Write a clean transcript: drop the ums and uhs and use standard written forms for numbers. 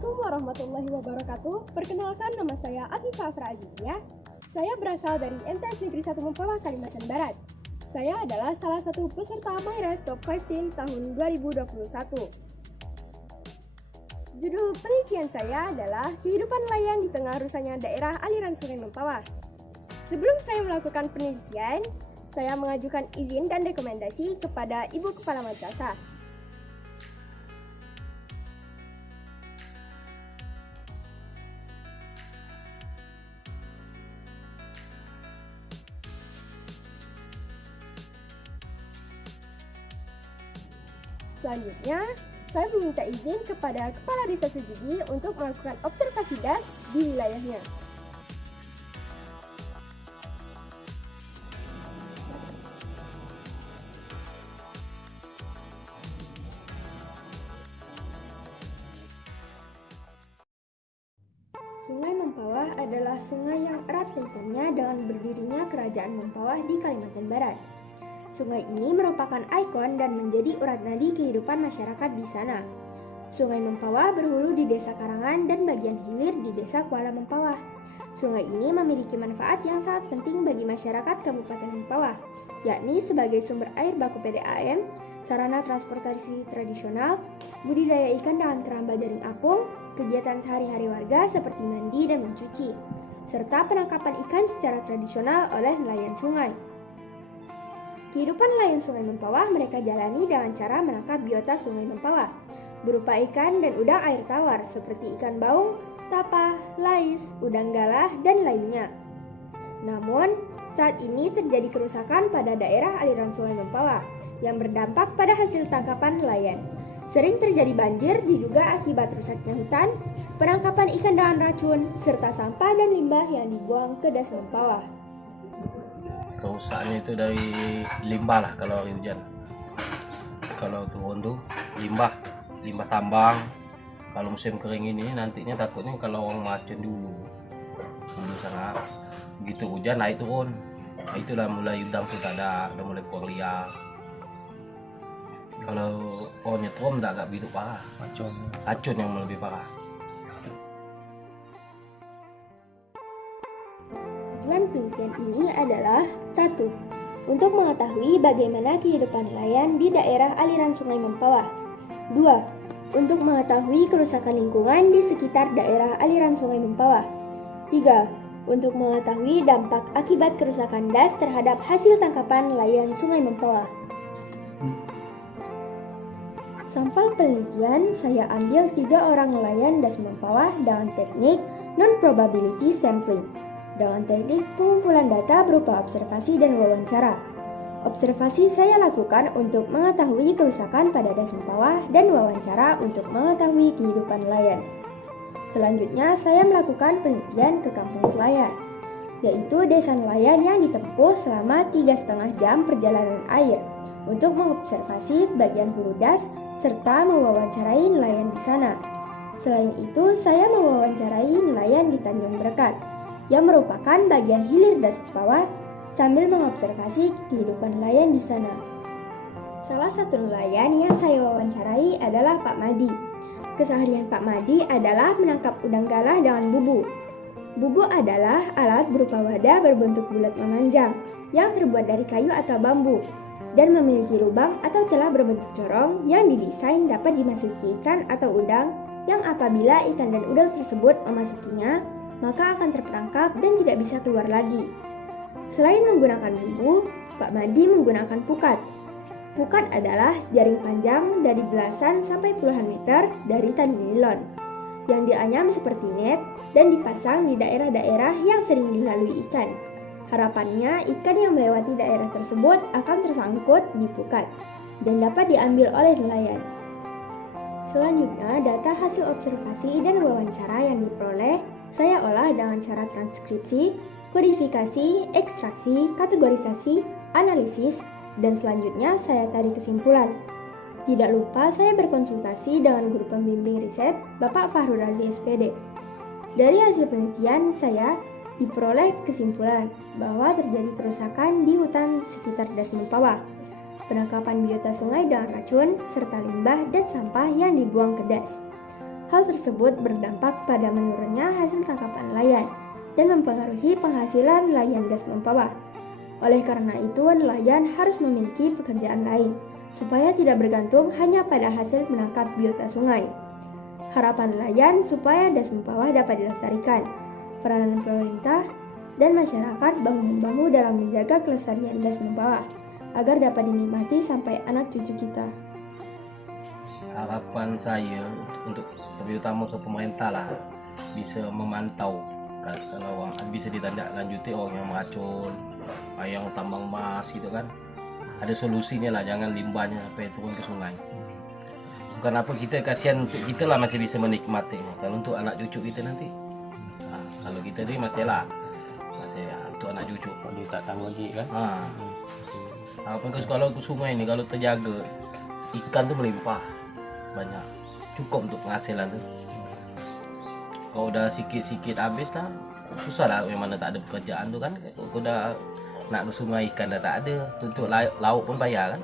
Assalamualaikum warahmatullahi wabarakatuh. Perkenalkan, nama saya Afifah Afra Azizia. Saya berasal dari MTS Negeri 1 Mempawah, Kalimantan Barat. Saya adalah salah satu peserta MyRes Top 15 tahun 2021. Judul penelitian saya adalah kehidupan nelayan di tengah rusaknya daerah aliran Sungai Mempawah. Sebelum saya melakukan penelitian, saya mengajukan izin dan rekomendasi kepada Ibu Kepala Madrasah. Selanjutnya, saya meminta izin kepada Kepala Desa Sejigi untuk melakukan observasi das di wilayahnya. Sungai Mempawah adalah sungai yang erat kaitannya dengan berdirinya Kerajaan Mempawah di Kalimantan Barat. Sungai ini merupakan ikon dan menjadi urat nadi kehidupan masyarakat di sana. Sungai Mempawah berhulu di Desa Karangan dan bagian hilir di Desa Kuala Mempawah. Sungai ini memiliki manfaat yang sangat penting bagi masyarakat Kabupaten Mempawah, yakni sebagai sumber air baku PDAM, sarana transportasi tradisional, budidaya ikan dengan keramba jaring apung, kegiatan sehari-hari warga seperti mandi dan mencuci, serta penangkapan ikan secara tradisional oleh nelayan sungai. Kehidupan nelayan Sungai Mempawah mereka jalani dengan cara menangkap biota Sungai Mempawah, berupa ikan dan udang air tawar seperti ikan baung, tapa, lais, udang galah, dan lainnya. Namun, saat ini terjadi kerusakan pada daerah aliran Sungai Mempawah yang berdampak pada hasil tangkapan nelayan. Sering terjadi banjir diduga akibat rusaknya hutan, penangkapan ikan dengan racun, serta sampah dan limbah yang dibuang ke das Mempawah. Kerusakannya itu dari limbah lah kalau hujan. Kalau turun tuh limbah tambang. Kalau musim kering ini nantinya takutnya kalau orang macet dulu sana gitu hujan naik turun. Nah, itu udah mulai udang tuh udah mulai buang liar. Kalau pohonnya turun agak biru parah. Racun yang lebih parah. Tujuan penelitian ini adalah 1. Untuk mengetahui bagaimana kehidupan nelayan di daerah aliran Sungai Mempawah. 2. Untuk mengetahui kerusakan lingkungan di sekitar daerah aliran Sungai Mempawah. 3. Untuk mengetahui dampak akibat kerusakan das terhadap hasil tangkapan nelayan Sungai Mempawah. Sampel penelitian saya ambil 3 orang nelayan das Mempawah dengan teknik non-probability sampling, dengan teknik pengumpulan data berupa observasi dan wawancara. Observasi saya lakukan untuk mengetahui kerusakan pada das Mempawah dan wawancara untuk mengetahui kehidupan nelayan. Selanjutnya, saya melakukan penelitian ke kampung nelayan, yaitu desa nelayan yang ditempuh selama 3,5 jam perjalanan air untuk mengobservasi bagian hulu das serta mewawancarai nelayan di sana. Selain itu, saya mewawancarai nelayan di Tanjung Berkat, yang merupakan bagian hilir das Mempawah, sambil mengobservasi kehidupan nelayan di sana. Salah satu nelayan yang saya wawancarai adalah Pak Madi. Keseharian Pak Madi adalah menangkap udang galah dengan bubu. Bubu adalah alat berupa wadah berbentuk bulat memanjang yang terbuat dari kayu atau bambu dan memiliki lubang atau celah berbentuk corong yang didesain dapat dimasuki ikan atau udang yang apabila ikan dan udang tersebut memasukinya, maka akan terperangkap dan tidak bisa keluar lagi. Selain menggunakan bubu, Pak Madi menggunakan pukat. Pukat adalah jaring panjang dari belasan sampai puluhan meter dari tali nilon yang dianyam seperti net dan dipasang di daerah-daerah yang sering dilalui ikan. Harapannya, ikan yang melewati daerah tersebut akan tersangkut di pukat dan dapat diambil oleh nelayan. Selanjutnya, data hasil observasi dan wawancara yang diperoleh saya olah dengan cara transkripsi, kodifikasi, ekstraksi, kategorisasi, analisis, dan selanjutnya saya tarik kesimpulan. Tidak lupa saya berkonsultasi dengan guru pembimbing riset, Bapak Fahrul Razi SPD. Dari hasil penelitian saya diperoleh kesimpulan bahwa terjadi kerusakan di hutan sekitar das Mempawah, penangkapan biota sungai dengan racun, serta limbah dan sampah yang dibuang ke das. Hal tersebut berdampak pada menurunnya hasil tangkapan nelayan dan mempengaruhi penghasilan nelayan das mempawah. Oleh karena itu, nelayan harus memiliki pekerjaan lain supaya tidak bergantung hanya pada hasil menangkap biota sungai. Harapan nelayan supaya das mempawah dapat dilestarikan. Peranan pemerintah dan masyarakat bahu-membahu dalam menjaga kelestarian das mempawah agar dapat dinikmati sampai anak cucu kita. Harapan saya untuk lebih utama ke pemerintah lah, bisa memantau kalau bisa ditindaklanjuti orang yang meracun, yang tambang emas gitu kan, ada solusinya lah, jangan limbahnya sampai turun ke sungai. Bukan apa, kita kasihan untuk kita lah masih bisa menikmati, kalau untuk anak cucu kita nanti, kalau kita ni masih untuk anak cucu. Dia tak tahu lagi kan. Kalau ke sungai ni kalau terjaga, ikan tu melimpah banyak, cukup untuk penghasilan tu. Kalau udah sikit-sikit habis lah, susah lah yang mana tak ada pekerjaan tu kan. Kalau udah nak ke sungai ikan dah tak ada, untuk lauk pun payah kan.